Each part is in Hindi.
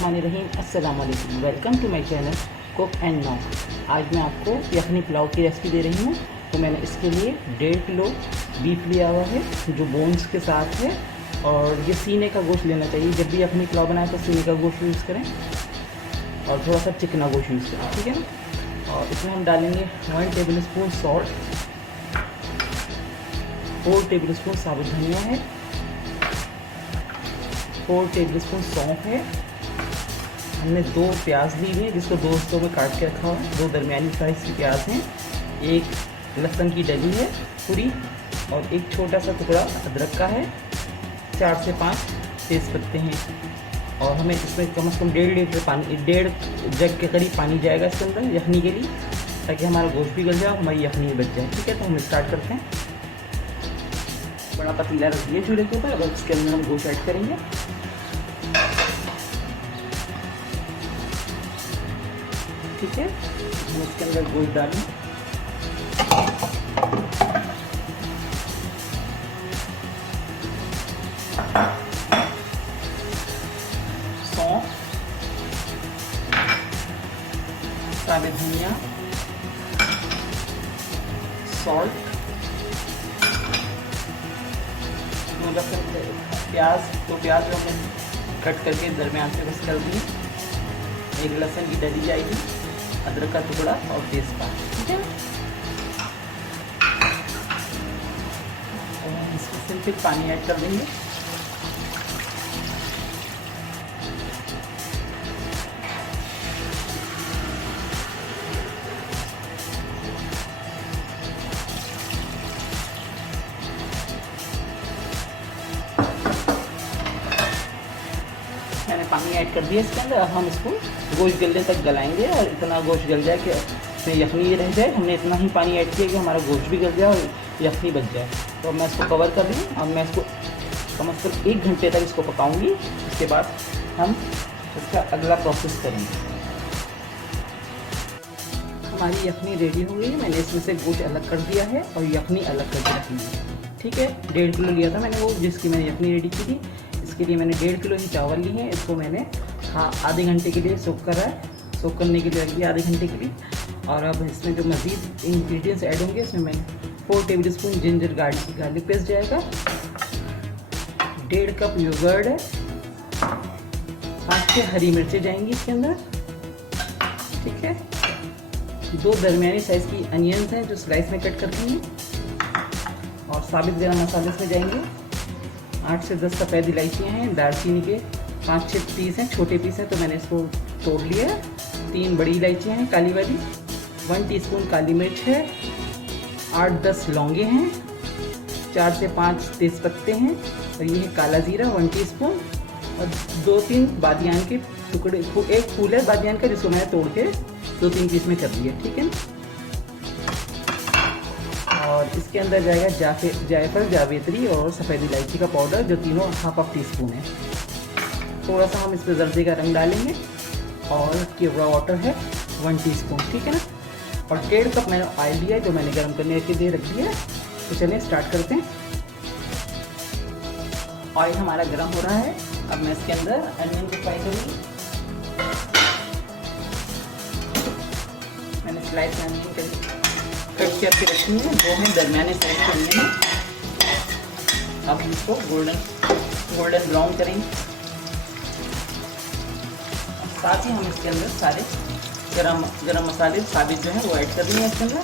बिस्मिल्लाहिर्रहमानिर्रहीम। अस्सलाम वालेकुम। Welcome to my channel cook and know. आज मैं आपको यखनी पुलाव की रेसिपी दे रही हूँ। तो मैंने इसके लिए 1.5 किलो बीफ लिया हुआ है जो बोन्स के साथ है, और ये सीने का गोश्त लेना चाहिए। जब भी यखनी पुलाव बनाए तो सीने का गोश्त यूज़ करें और थोड़ा सा चिकना गोश्त यूज़ करें, ठीक है ना। और इसमें हम डालेंगे 1 table spoon salt, 4 table spoon साबुत धनिया है, 4 टेबल स्पून सौंफ है। हमने 2 प्याज ली हुई है जिसको 2 हिस्सों में काट के रखा हुआ है। 2 दरमियानी साइज़ की प्याज हैं, 1 लहसुन की डली है पूरी, और एक छोटा सा टुकड़ा अदरक का है। 4 से 5 तेज़ पत्ते हैं। और हमें इसमें कम से कम 1.5 लीटर पानी, 1.5 जग के करीब पानी जाएगा इसके अंदर यखनी के लिए, ताकि हमारा गोश्त भी गल जाए और हमारी यखनी भी बच जाए, ठीक है। तो हम स्टार्ट करते हैं। बड़ा पतीला रख दिया चूल्हे के ऊपर, और इसके अंदर हम गोश्त ऐड करेंगे। ठीक है, हम इसके अंदर गोश्त डालें। सौंफ, साबुत धनिया, सॉल्ट, प्याज, तो प्याज जो हमने कट करके दरमियान से बस कर दिए। एक लहसुन की डली जाएगी, अदरक का टुकड़ा और तेजपात, ठीक है। और हम इसमें सिंपल पानी ऐड कर देंगे। मैंने पानी ऐड कर दिया इसके अंदर। अब हम इसको गोश्त गलने तक गलाएंगे, और इतना गोश्त गल जाए कि इसमें यखनी रह जाए। हमने इतना ही पानी ऐड किया कि हमारा गोश्त भी गल जाए और यखनी बच जाए। तो अब मैं इसको कवर कर दूँ। अब मैं इसको कम से कम 1 घंटे तक इसको पकाऊंगी। उसके बाद हम इसका अगला प्रोसेस करेंगे। हमारी यखनी रेडी हो गई है। मैंने इसमें से गोश्त अलग कर दिया है और यखनी अलग करके रखी है, ठीक है। 1.5 किलो लिया था मैंने वो, जिसकी मैंने यखनी रेडी की थी। इसके लिए मैंने 1.5 किलो ही चावल लिए हैं। इसको मैंने आधे घंटे के लिए सोक करा है, सोक करने के लिए रख दिया आधे घंटे के लिए। और अब इसमें जो मज़ीद इंग्रेडिएंट्स ऐड होंगे, इसमें मैंने 4 table spoon ginger garlic paste जाएगा, 1.5 कप योगर्ट है, 5 से हरी मिर्चें जाएंगी इसके अंदर, ठीक है। 2 दरमियानी साइज़ की अनियंस हैं जो स्लाइस में कट करके हैं, और साबित गरम मसाले इसमें जाएंगे। 8 से 10 सफ़ेद इलायचियाँ हैं, दालचीनी के 5-6 पीस हैं, छोटे पीस हैं, तो मैंने इसको तोड़ लिया है। 3 बड़ी इलायचियाँ हैं काली वाली, 1 टीस्पून काली मिर्च है, 8-10 लौंगे हैं, 4 से 5 तेज़ पत्ते हैं, और ये है काला ज़ीरा 1 टीस्पून, और 2-3 बादियान के टुकड़े। एक फूल है बादियान का जिसको मैंने तोड़ के 2-3 पीस में कर दिया, ठीक है। और इसके अंदर जाएगा जायफल, जावित्री और सफ़ेद इलायची का पाउडर, जो तीनों 1/2 टीस्पून है। थोड़ा सा हम इस पर जर्दे का रंग डालेंगे, और केवड़ा वाटर है 1 टीस्पून, ठीक है ना। और 1.5 कप मैंने ऑयल लिया है जो मैंने गर्म करने के लिए रख दिया है। तो चलिए स्टार्ट करते हैं। ऑयल हमारा गर्म हो रहा है। अब मैं इसके अंदर अनियन को फ्राई करूँगी। मैंने स्लाइस अनियन कट करके रखी है, वो है दरमियाने साइज के अनियन है। अब हम इसको गोल्डन ब्राउन करेंगे। साथ ही हम इसके अंदर सारे गरम मसाले साबित जो है वो ऐड कर देंगे इसके अंदर।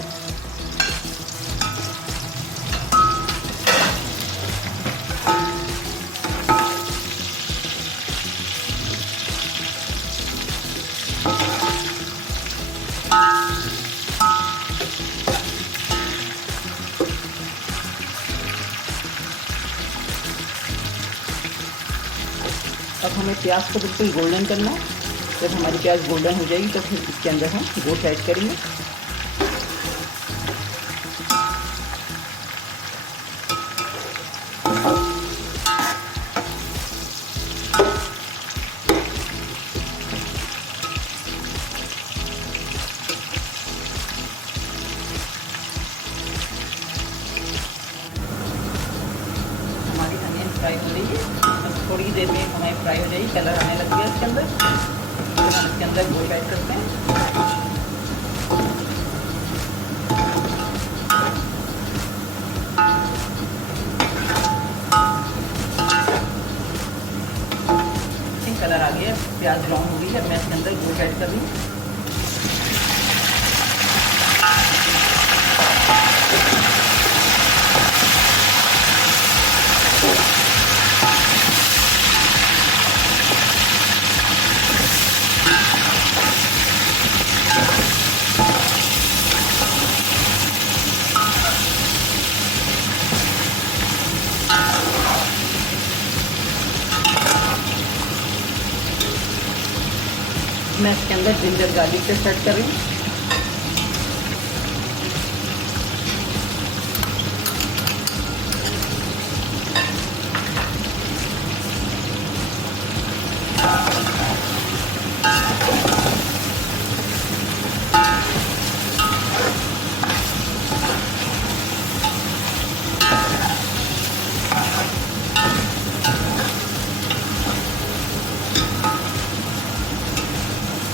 अब हमें प्याज को बिल्कुल गोल्डन करना है। जब हमारी प्याज गोल्डन हो जाएगी तो फिर इसके अंदर हम गोश्त ऐड करेंगे। हमारी अनियन फ्राई हो रही है। थोड़ी देर में हमारी फ्राई हो जाएगी, कलर आने लग गया इसके अंदर। तो हम इसके अंदर गोश्त ऐड करते हैं। कलर आ गया, प्याज ब्राउन हो गई है, मैं इसके अंदर गोश्त ऐड कर रही हूँ। मैं इसके अंदर जिंजर गार्लिक पेस्ट ऐड कर रही हूँ।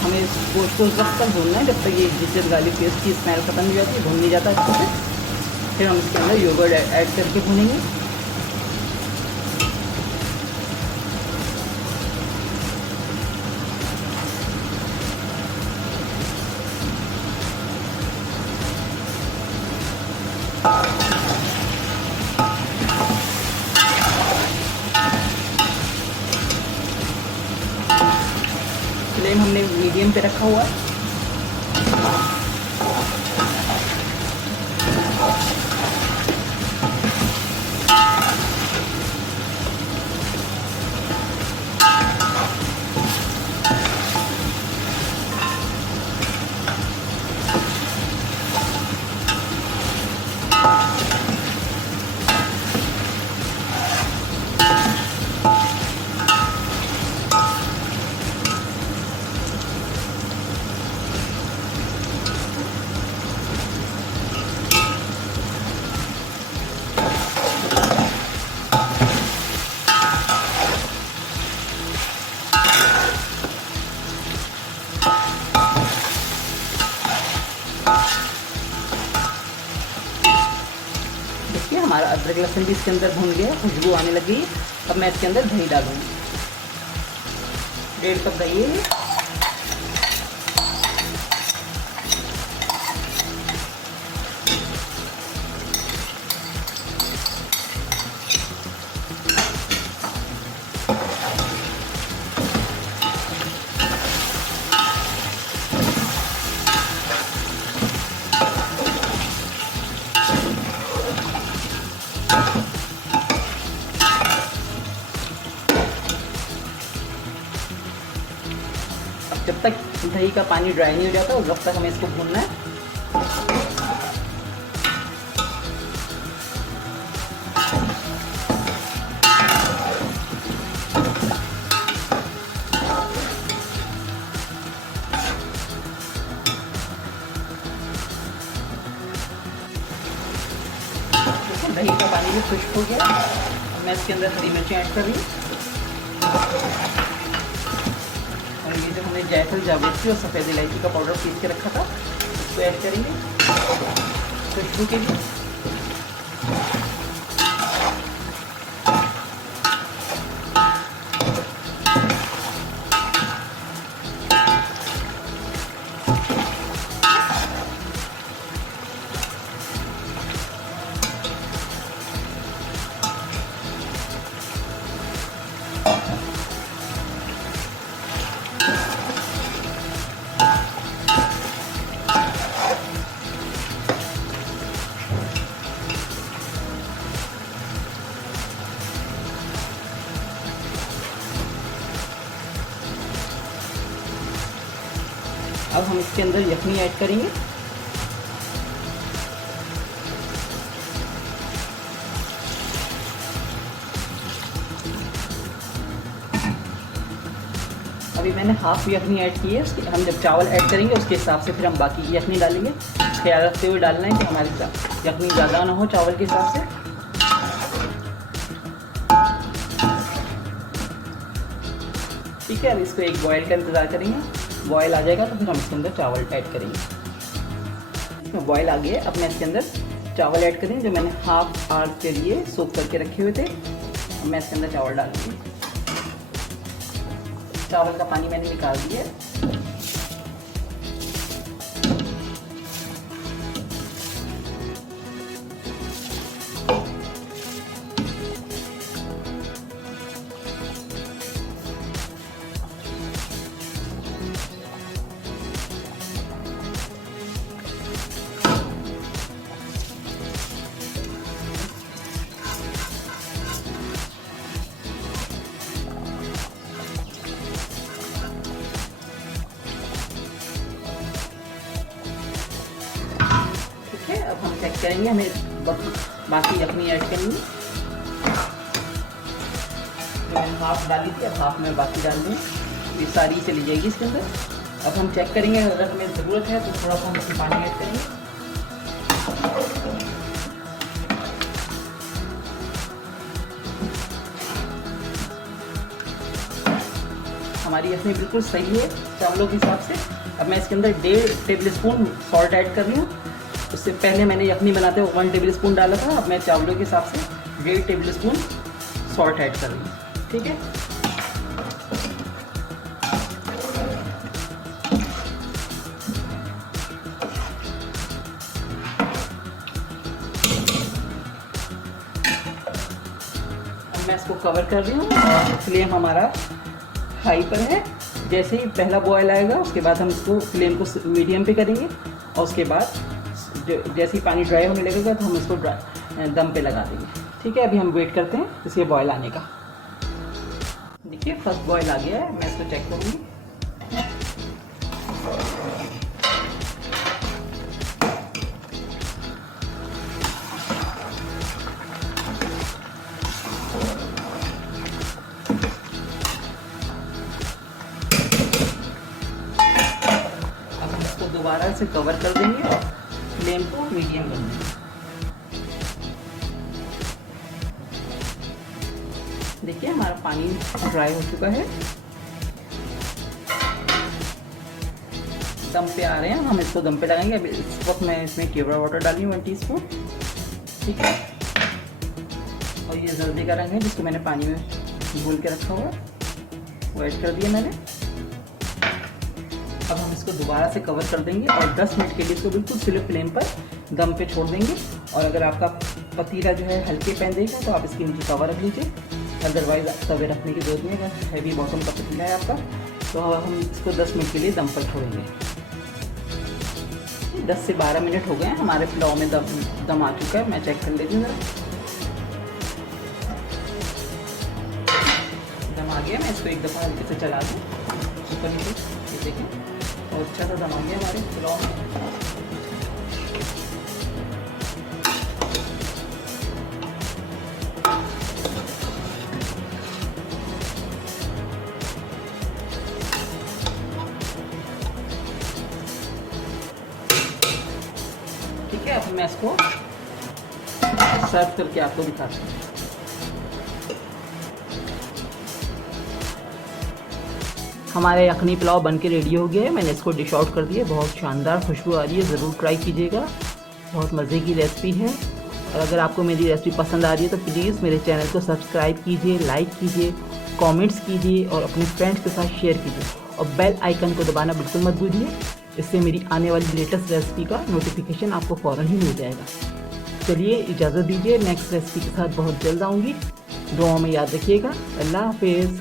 हमें इस गोश्त को उस वक्त तक भूनना है जब तक ये जिंजर गार्लिक पेस्ट की स्मेल खत्म नहीं जाती, भून नहीं जाता अच्छे से। फिर हम इसके अंदर योगर्ट ऐड करके भूनेंगे। फ्लेम हमने मीडियम पे रखा हुआ है। हमारा अदरक लहसुन भी इसके अंदर भून गया, खुशबू आने लगी। अब मैं इसके अंदर दही डालूंगी। 1.5 कप दही है। जब तक दही का पानी ड्राई नहीं हो जाता उस वक्त तक हमें इसको भूनना है। दही का पानी भी खुश्क हो गया। मैं इसके अंदर हरी मिर्ची ऐड कर रही हूँ और ये जो हमने जायफल जावित्री और सफ़ेद इलायची का पाउडर पीस के रखा था उसको ऐड करेंगे खुशबू के लिए। अब हम इसके अंदर यखनी ऐड करेंगे। अभी मैंने हाफ यखनी ऐड की है। उसके हम जब चावल ऐड करेंगे उसके हिसाब से फिर हम बाकी यखनी डालेंगे। ख्याल रखते हुए डालना है कि हमारी यखनी ज़्यादा ना हो चावल के हिसाब से। ठीक है, अब इसको एक बॉयल का इंतज़ार करेंगे। बॉयल आ जाएगा तो फिर हम इसके अंदर चावल ऐड करेंगे। इसमें बॉयल आ गया, अब मैं इसके अंदर चावल ऐड करेंगे जो मैंने हाफ आवर के लिए सोक करके रखे हुए थे। अब मैं इसके अंदर चावल डाल दूँगी। चावल का पानी मैंने निकाल दिया। अब हम चेक करेंगे, हमें बाकी यखनी ऐड करनी है। तो मैंने हाफ डाली थी, अब हाफ में बाकी डाल दूँ, ये सारी चली जाएगी इसके अंदर। अब हम चेक करेंगे, अगर हमें ज़रूरत है तो थोड़ा सा हम इसमें पानी ऐड करेंगे। हमारी यखनी बिल्कुल सही है चावलों के हिसाब से। अब मैं इसके अंदर 1.5 टेबल स्पून सॉल्ट ऐड कर रही हूँ। उससे पहले मैंने यखनी बनाते हुए 1 टेबल स्पून डाला था। अब मैं चावलों के हिसाब से 1.5 टेबल स्पून सॉल्ट ऐड कर रही हूँ। ठीक है, अब मैं इसको कवर कर रही हूँ और फ्लेम हमारा हाई पर है। जैसे ही पहला बॉयल आएगा उसके बाद हम इसको फ्लेम को मीडियम पे करेंगे और उसके बाद जैसे ही पानी ड्राई होने लगेगा तो हम इसको दम पे लगा देंगे। ठीक है, अभी हम वेट करते हैं इसके बॉयल आने का। देखिए फर्स्ट बॉयल आ गया है, मैं इसको चेक करूँगी। अब हम इसको दोबारा से कवर कर देंगे, फ्लेम को मीडियम कर देंगे। देखिए हमारा पानी ड्राई हो चुका है, दम पे आ रहे हैं। हम इसको दम पे लगाएंगे। अभी इस वक्त मैं इसमें केवड़ा वाटर डाली हूँ 1 टीस्पून। ठीक है, और ये जल्दी का रंग है जिसको मैंने पानी में घोल के रखा हुआ है, वो ऐड कर दिया मैंने। अब हम इसको दोबारा से कवर कर देंगे और 10 मिनट के लिए इसको बिल्कुल स्लो फ्लेम पर दम पे छोड़ देंगे। और अगर आपका पतीला जो है हल्के पैन देगा तो आप इसके नीचे तवा रख लीजिए, अदरवाइज तवे रखने की जरूरत नहीं है। अगर हैवी बॉटम का पतीला है आपका तो हम इसको 10 मिनट के लिए दम पर छोड़ेंगे। 10 से 12 मिनट हो गए हैं, हमारे पुलाव में दम आ चुका है। मैं चेक कर लेती हूँ, दम आ गया। मैं इसको एक दफ़ा हल्के से चला दूँ ऊपर नीचे, ये देखें, और अच्छा सा दम आ गया हमारे पुलाव में। ठीक है, अब मैं इसको सर्व करके आपको दिखाता हूँ। हमारे यखनी पुलाव बन के रेडी हो गया है। मैंने इसको डिश आउट कर दिया, बहुत शानदार खुशबू आ रही है। ज़रूर ट्राई कीजिएगा, बहुत मज़े की रेसिपी है। और अगर आपको मेरी रेसिपी पसंद आ रही है तो प्लीज़ मेरे चैनल को सब्सक्राइब कीजिए, लाइक कीजिए, कमेंट्स कीजिए और अपने फ्रेंड्स के साथ शेयर कीजिए। और बेल आइकन को दबाना बिल्कुल मत भूलिए, इससे मेरी आने वाली लेटेस्ट रेसिपी का नोटिफिकेशन आपको फ़ौरन ही मिल जाएगा। चलिए इजाज़त दीजिए, नेक्स्ट रेसिपी के साथ बहुत जल्द आऊँगी। दुआओं में याद रखिएगा। अल्लाह हाफिज़।